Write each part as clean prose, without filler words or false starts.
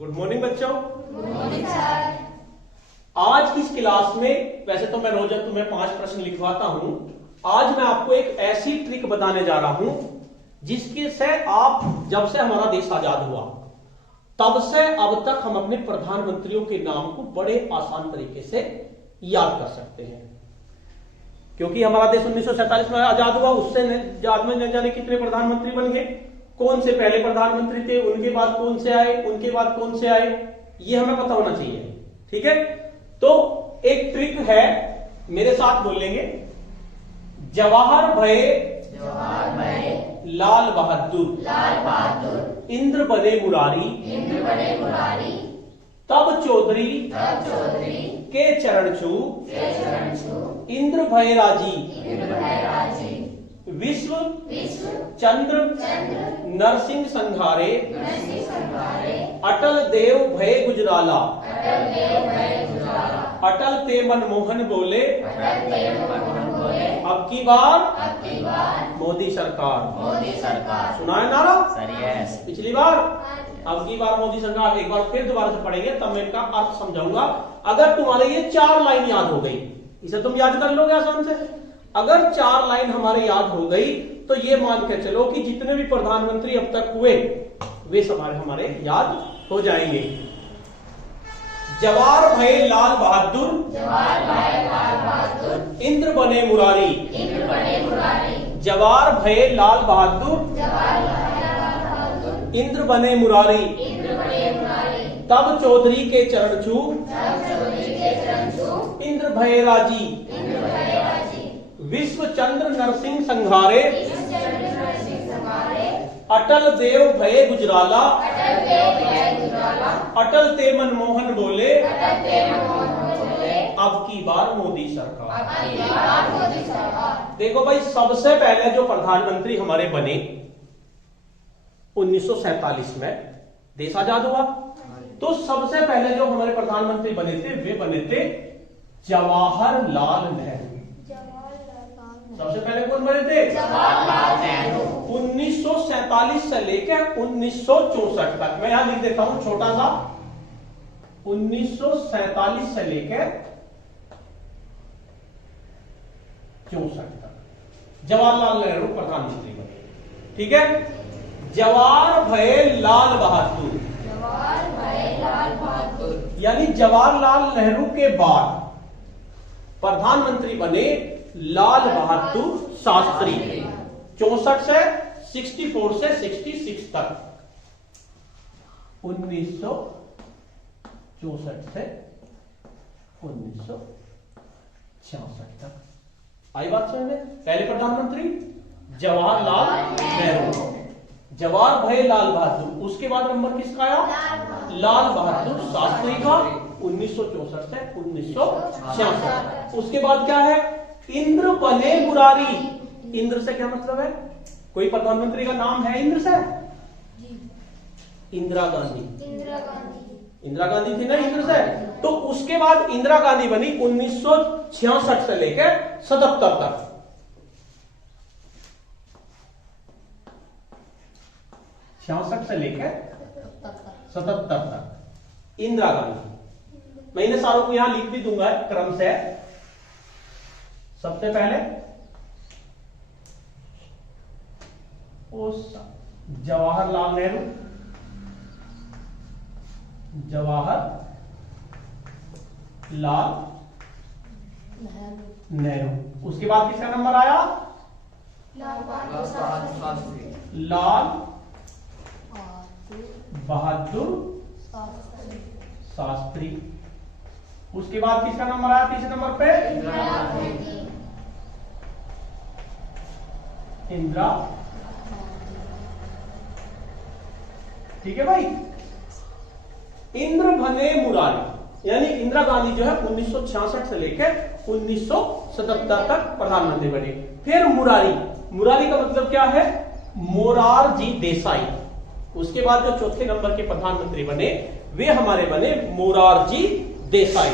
Good morning बच्चों। Good morning sir. आज की इस क्लास में वैसे तो मैं रोज तुम्हें 5 प्रश्न लिखवाता हूं। आज मैं आपको एक ऐसी ट्रिक बताने जा रहा हूं जिसके से आप जब से हमारा देश आजाद हुआ तब से अब तक हम अपने प्रधानमंत्रियों के नाम को बड़े आसान तरीके से याद कर सकते हैं, क्योंकि हमारा देश 1947 में आजाद हुआ। उससे याद में न जाने कितने प्रधानमंत्री बन गए, कौन से पहले प्रधानमंत्री थे, उनके बाद कौन से आए, उनके बाद कौन से आए, ये हमें पता होना चाहिए। ठीक है, तो एक ट्रिक है, मेरे साथ बोलेंगे। जवाहर भये लाल बहादुर, इंद्र बने मुरारी, तब चौधरी के चरण छू, इंद्र भय राजी, विश्व चंद्र नरसिंह संघारे, अटल देव भय गुजराला, अटल ते मनमोहन बोले, अब की बार मोदी सरकार। सुना है नारा सर? यस। पिछली बार, अब की बार मोदी सरकार। एक बार फिर दोबारा से पढ़ेंगे, तब मैं इनका अर्थ समझाऊंगा। अगर तुम्हारे ये 4 लाइन याद हो गई, इसे तुम याद कर लोगे आसान से। अगर 4 लाइन हमारे याद हो गई तो ये मान के चलो कि जितने भी प्रधानमंत्री अब तक हुए वे हमारे याद हो जाएंगे। जवाहर भये लाल बहादुर, इंद्र बने मुरारी, जवाहर भये लाल बहादुर, इंद्र बने मुरारी, तब चौधरी के चरण छू, इंद्र भय राजी, विश्व चंद्र नरसिंह संघारे, अटल देव भय गुजराला, अटल ते मनमोहन बोले, अब की बार मोदी सरकार। देखो भाई, सबसे पहले जो प्रधानमंत्री हमारे बने 1947 में देश आजाद हुआ, तो सबसे पहले जो हमारे प्रधानमंत्री बने थे वे बने थे जवाहरलाल नेहरू। सबसे पहले कौन बने थे? जवाहरलाल नेहरू। 1947 से लेकर 1964 तक, मैं यहां लिख देता हूं छोटा सा, 1947 से लेकर 64 तक जवाहरलाल नेहरू प्रधानमंत्री बने। ठीक है। जवाहर भये लाल बहादुर, यानी जवाहरलाल नेहरू के बाद प्रधानमंत्री बने लाल बहादुर शास्त्री। 64 से 64 से 66 तक, 1964 से 1966 तक। आई बात समझ में? पहले प्रधानमंत्री जवाहरलाल नेहरू, जवाहर भये लाल बहादुर। उसके बाद नंबर किसका आया? लाल बहादुर शास्त्री का, 1964 से 1966। उसके बाद क्या है? इंद्र बने मुरारी। इंद्र से क्या मतलब है? कोई प्रधानमंत्री का नाम है इंद्र से? इंदिरा गांधी। इंदिरा गांधी थी ना इंद्र से। तो उसके बाद इंदिरा गांधी बनी 1966 से लेकर 77 तक। से लेकर 77 तक इंदिरा गांधी। मैं इन सारों को यहां लिख भी दूंगा क्रम से। सबसे पहले जवाहरलाल नेहरू, जवाहरलाल नेहरू। उसके बाद किसका नंबर आया? लाल बहादुर शास्त्री। उसके बाद किसका नंबर आया तीसरे नंबर पे? इंदिरा। ठीक है भाई। इंद्र बने मुरारी, यानी इंदिरा गांधी जो है 1966 से लेकर 1977 तक प्रधानमंत्री बने। फिर मुरारी, मुरारी का मतलब क्या है? मोरारजी देसाई। उसके बाद जो चौथे नंबर के प्रधानमंत्री बने वे हमारे बने मोरारजी देसाई,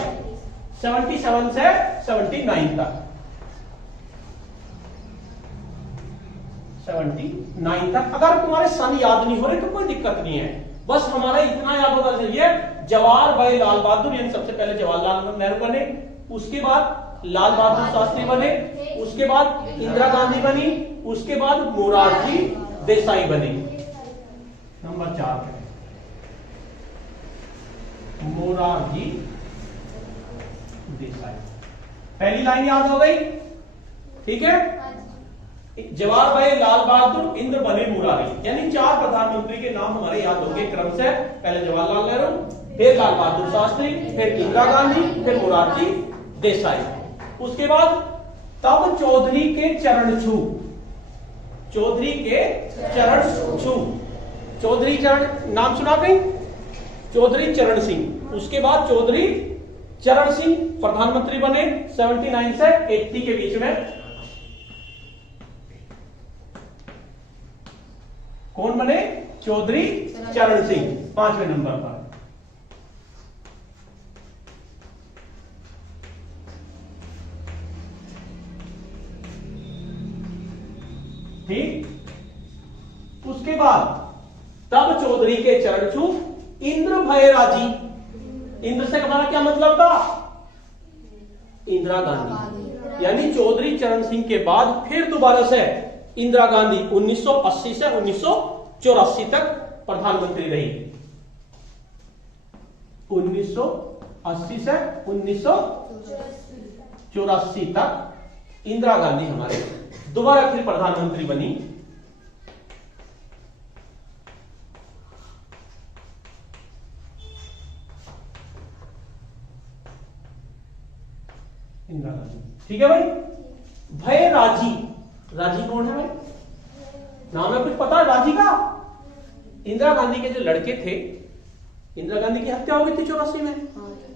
77 से 79 तक। 79 तक। अगर तुम्हारे सन याद नहीं हो रहे तो कोई दिक्कत नहीं है, बस हमारा इतना याद होना चाहिए, जवाहर भाई लाल बहादुर यानी सबसे पहले जवाहरलाल नेहरू बने, उसके बाद लाल बहादुर शास्त्री बने, उसके बाद इंदिरा गांधी बनी, उसके बाद मोरारजी देसाई बने। नंबर 4 पे मोरारजी देसाई। पहली लाइन याद हो गई, ठीक है। जवाहर भाई लाल बहादुर, इंद्र बने मुरारी, यानी 4 प्रधानमंत्री के नाम हमारे याद होंगे क्रम से, पहले जवाहरलाल नेहरू, फिर लाल बहादुर शास्त्री, फिर इंदिरा गांधी, फिर मोरारजी देसाई। उसके बाद तब चौधरी के चरण छू, चौधरी के चरण छू, चौधरी चरण नाम सुना कहीं, चौधरी चरण सिंह। उसके बाद चौधरी चरण सिंह प्रधानमंत्री बने 79 से 80 के बीच में। कौन बने? चौधरी चरण सिंह 5वें नंबर पर। ठीक। उसके बाद तब चौधरी के चरण छू इंद्र भय राजी। इंद्र से हमारा क्या मतलब था? इंदिरा गांधी। यानी चौधरी चरण सिंह के बाद फिर दोबारा से इंदिरा गांधी 1980 से 1984 तक प्रधानमंत्री रही। 1980 से 1984 तक इंदिरा गांधी हमारे दोबारा फिर प्रधानमंत्री बनी। इंदिरा गांधी, ठीक है भाई। भय राजी, राजी कौन है भाई? नाम है कुछ पता है राजी का? इंदिरा गांधी के जो लड़के थे, इंदिरा गांधी की हत्या हो गई थी 84 में,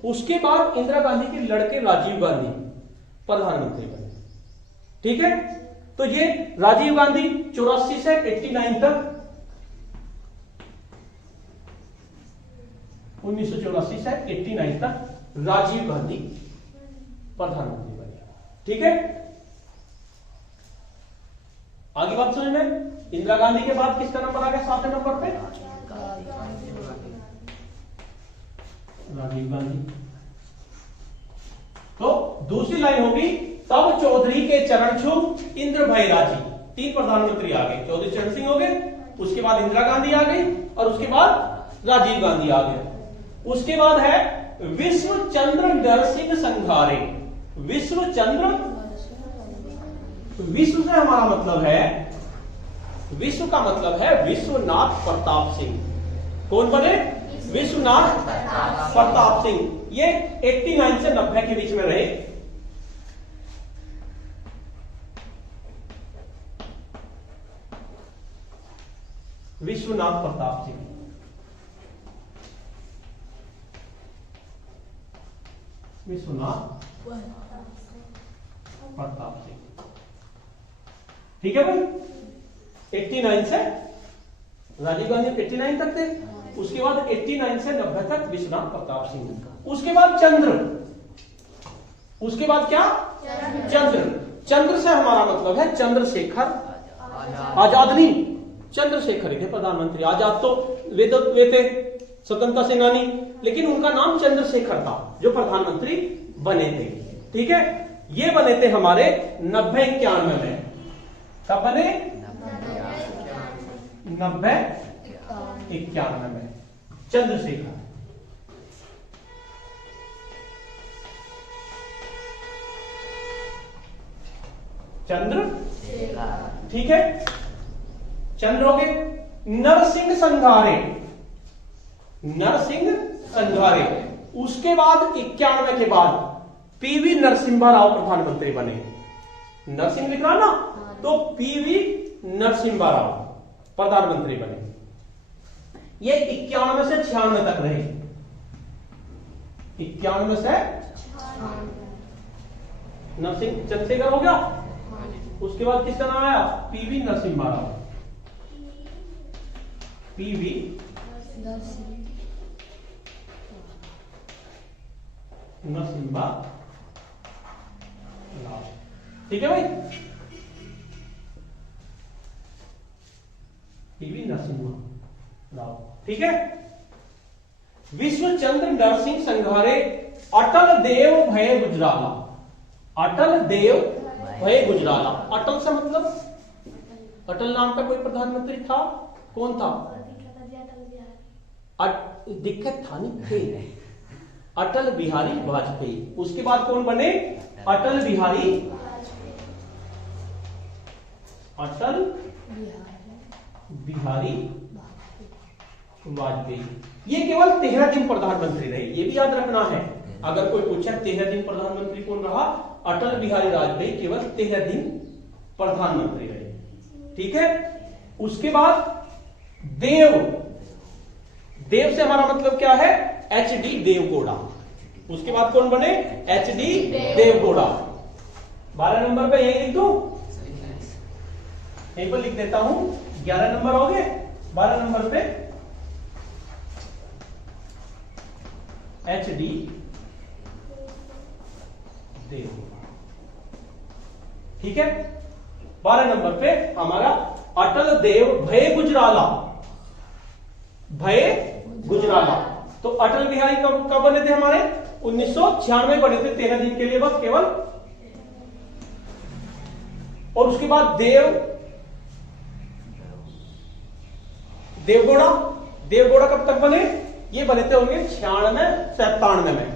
उसके बाद इंदिरा गांधी के लड़के राजीव गांधी प्रधानमंत्री बने, ठीक है। तो ये राजीव गांधी 84 से 89 तक, 1984 से 89 तक राजीव गांधी प्रधानमंत्री बने, ठीक है। आगे बात समझ में। इंदिरा गांधी के बाद किसका नंबर आ गया 7वें नंबर पे? राजीव गांधी। तो दूसरी लाइन होगी तब चौधरी के चरण छू इंद्र भय राजी। 3 प्रधानमंत्री आ गए, चौधरी चरण सिंह हो गए, उसके बाद इंदिरा गांधी आ गई, और उसके बाद राजीव गांधी आ गए। उसके बाद है विश्व चंद्र नरसिंह संघारे। विश्व चंद्र, विश्व से हमारा मतलब है, विश्व का मतलब है विश्वनाथ प्रताप सिंह। कौन बने? विश्वनाथ प्रताप सिंह। ये 89 से 90 के बीच में रहे। विश्वनाथ प्रताप सिंह, विश्वनाथ प्रताप सिंह, ठीक है भाई। 89 से राजीव गांधी 89 तक थे, उसके बाद 89 से 90 तक विश्वनाथ प्रताप सिंह। उसके बाद चंद्र, उसके बाद क्या? चंद्र। चंद्र से हमारा मतलब है चंद्रशेखर आजाद। नहीं, चंद्रशेखर थे प्रधानमंत्री। आजाद तो वे थे स्वतंत्रता सेनानी, लेकिन उनका नाम चंद्रशेखर था जो प्रधानमंत्री बने थे, ठीक है। ये बने थे हमारे 90-91 में। कब बने? 90-91 में चंद्रशेखर। चंद्र, ठीक है। चंद्र हो गए। नरसिंह संघारे, नरसिंह संघारे। उसके बाद 91 के बाद पीवी नरसिम्हा राव प्रधानमंत्री बने। नरसिंह लिख रहा ना, तो पीवी नरसिम्हा राव प्रधानमंत्री बने। ये 91 से 96 तक रहे। 91 से नरसिंह चंद्रशेखर हो गया। उसके बाद किसका नाम आया? पीवी नरसिम्हा राव। पीवी नरसिम्हा राव, ठीक है भाई। पीवी नरसिम्हा राव, ठीक है। विश्वचंद्र नरसिंह संघारे अटल देव भय गुजराला। अटल देव भय गुजराला। अटल से मतलब अटल नाम का कोई प्रधानमंत्री था, कौन था? दिक्कत था नहीं थे, अटल बिहारी वाजपेयी। उसके बाद कौन बने? अटल बिहारी वाजपेयी। ये केवल 13 दिन प्रधानमंत्री रहे, ये भी याद रखना है। अगर कोई पूछे 13 दिन प्रधानमंत्री कौन रहा, अटल बिहारी वाजपेयी केवल 13 दिन प्रधानमंत्री रहे। ठीक है। उसके बाद देव, देव से हमारा मतलब क्या है? एच.डी. देवगौड़ा। उसके बाद कौन बने? एच.डी. देवगौड़ा। 12 नंबर पे यही लिख दूं, यहीं पर लिख देता हूं। 11 नंबर हो गए, 12 नंबर पे एच.डी. देवगौड़ा। ठीक है। 12 नंबर पे हमारा अटल देव भय गुजराला। भय गुजराला। तो अटल बिहारी कब बने थे हमारे? 1996 बने थे, 13 दिन के लिए बस केवल। और उसके बाद देवगौड़ा। देवगौड़ा कब तक बने? ये बने थे होंगे 96-97 में।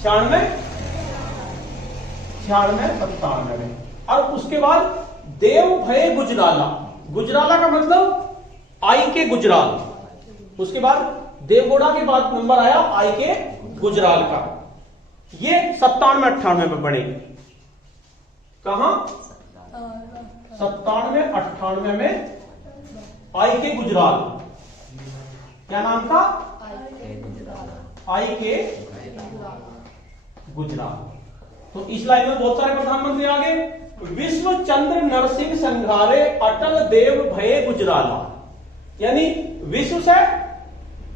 96-97 में। और उसके बाद देव भय गुजराला। गुजराला का मतलब आई के गुजराल। उसके बाद देवगौड़ा के बाद नंबर आया आई के गुजराल का। ये 97-98 में बने। कहां? 97-98 में आई के गुजराल। क्या नाम था? आई के गुजराल। तो इस लाइन में बहुत सारे प्रधानमंत्री आ गए। विश्वचंद्र नरसिंह संघारे अटल देव भय गुजराला। यानी विश्व से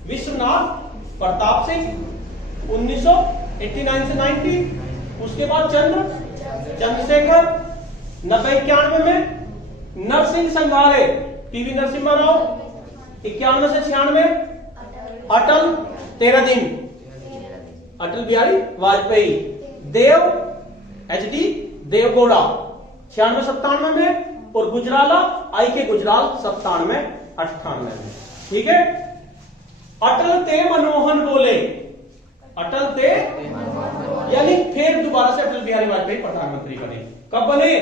विश्वनाथ प्रताप सिंह 1989 से 90। उसके बाद चंद्रशेखर 90-91 में। नरसिंह संघारे पीवी नरसिम्हा राव 91 से 96। अटल 13 दिन अटल बिहारी वाजपेयी। देव एच.डी. देवगौड़ा 96-97 में। और गुजराला आई के गुजराल 97-98 में। ठीक है। अटल ते मनमोहन बोले। अटल ते यानी फिर दोबारा से अटल बिहारी वाजपेयी प्रधानमंत्री बने। कब बने?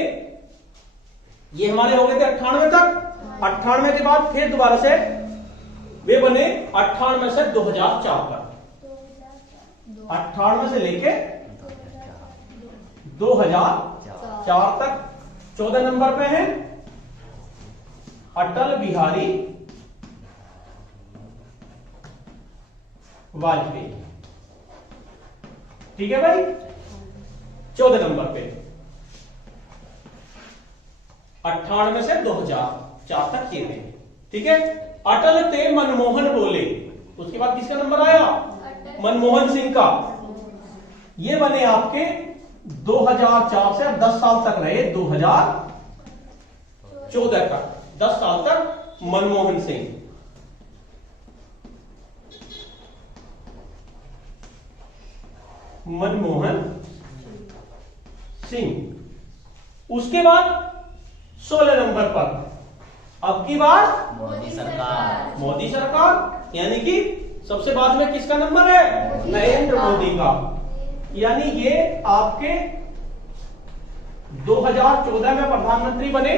ये हमारे हो गए थे 98 तक। 98 के बाद फिर दोबारा से वे बने 98 से 2004 तक। 98 से लेके 2004 तक। 14 नंबर पे है अटल बिहारी वाजपेयी। ठीक है भाई। 14 नंबर पे 98 से 2004 तक किए थे। ठीक है। अटल ते मनमोहन बोले। उसके बाद किसका नंबर आया? मनमोहन सिंह का। ये बने आपके 2004 से 10 साल तक रहे, 2014 तक 10 साल तक मनमोहन सिंह। मनमोहन सिंह। उसके बाद 16 नंबर पर अब की बार मोदी सरकार। मोदी सरकार। यानी कि सबसे बाद में किसका नंबर है? नरेंद्र मोदी का। यानी ये आपके 2014 में प्रधानमंत्री बने,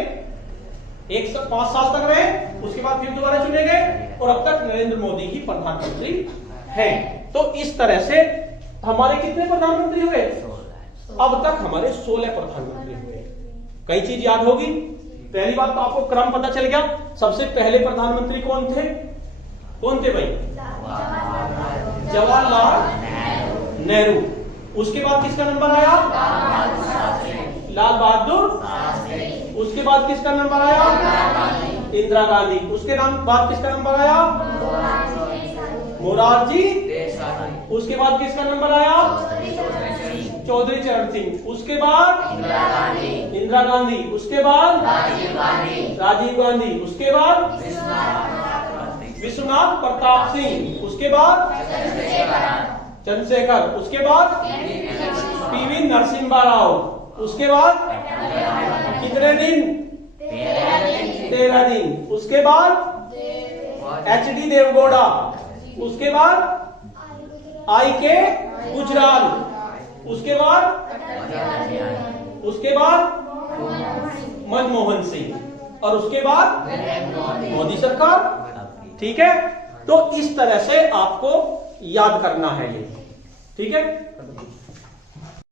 5 साल तक रहे। उसके बाद फिर दोबारा चुने गए और अब तक नरेंद्र मोदी ही प्रधानमंत्री हैं। तो इस तरह से हमारे कितने प्रधानमंत्री हुए? अब तक हमारे 16 प्रधानमंत्री हुए। कई चीज याद होगी। पहली बात तो आपको क्रम पता चल गया। सबसे पहले प्रधानमंत्री कौन थे? कौन थे भाई? जवाहरलाल नेहरू। उसके बाद किसका नंबर आया? लाल बहादुर। उसके बाद किसका नंबर आया? इंदिरा गांधी। उसके बाद किसका नंबर आया? मोरारजी। उसके बाद किसका नंबर आया? चौधरी चरण सिंह। उसके बाद इंदिरा गांधी। उसके बाद राजीव गांधी। उसके बाद विश्वनाथ प्रताप सिंह। उसके बाद चंद्रशेखर, उसके बाद पीवी नरसिम्हा राव, उसके बाद कितने दिन? 13 दिन। उसके बाद एचडी देवगौड़ा, उसके बाद आई.के. गुजराल, उसके बाद मनमोहन सिंह और उसके बाद मोदी सरकार। ठीक है, तो इस तरह से आपको याद करना है ये। ठीक है।